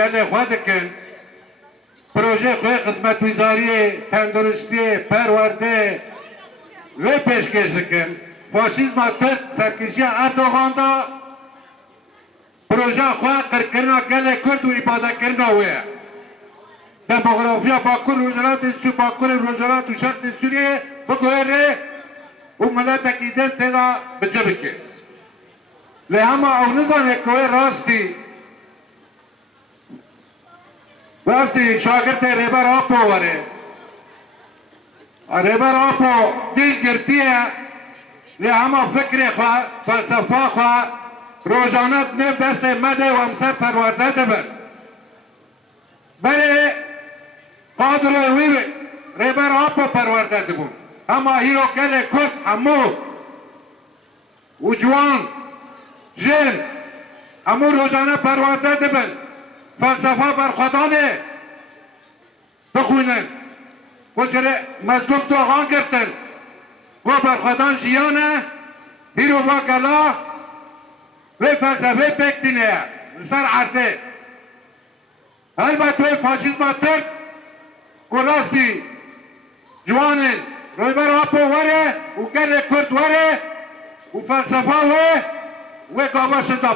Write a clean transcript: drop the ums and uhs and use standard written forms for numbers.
گله خود کن پروژه خوی خدمت وزاری تندرستی پرورده و پیشکش کن فاشیزم ترک سرکشی اتوغاندا پروژه خواه کرکرنا گله کرد و عبادت کرنا ویا دموغرافیا باکر وزارت سو باکر وزارت و شرط سوریه بگوهره و ملت اکیدن تیدا بجبکه لهما او نزانه که راستی شاگرد ریبر آپو وره ریبر آپو دیش گرتیه لهما فکر خواه فلسفه خواه روزانت نف دست مده و همسر پرورده دبن بله قادر وی ریبر آپو پرورده دبون اما هیرو کل کرد همو و جوان جن همو روزانه پرورده دبن فلسفه بر خدانه بخونن و سر مظلوم تو آغان گرتن و بر خدان جیانه هیرو با گلا و فلسفه بکتینه سر عرضه البته فاشیزم ترک گلاستی جوانن روی بر آپو وره و گل کرد وره و فلسفه و گابا شده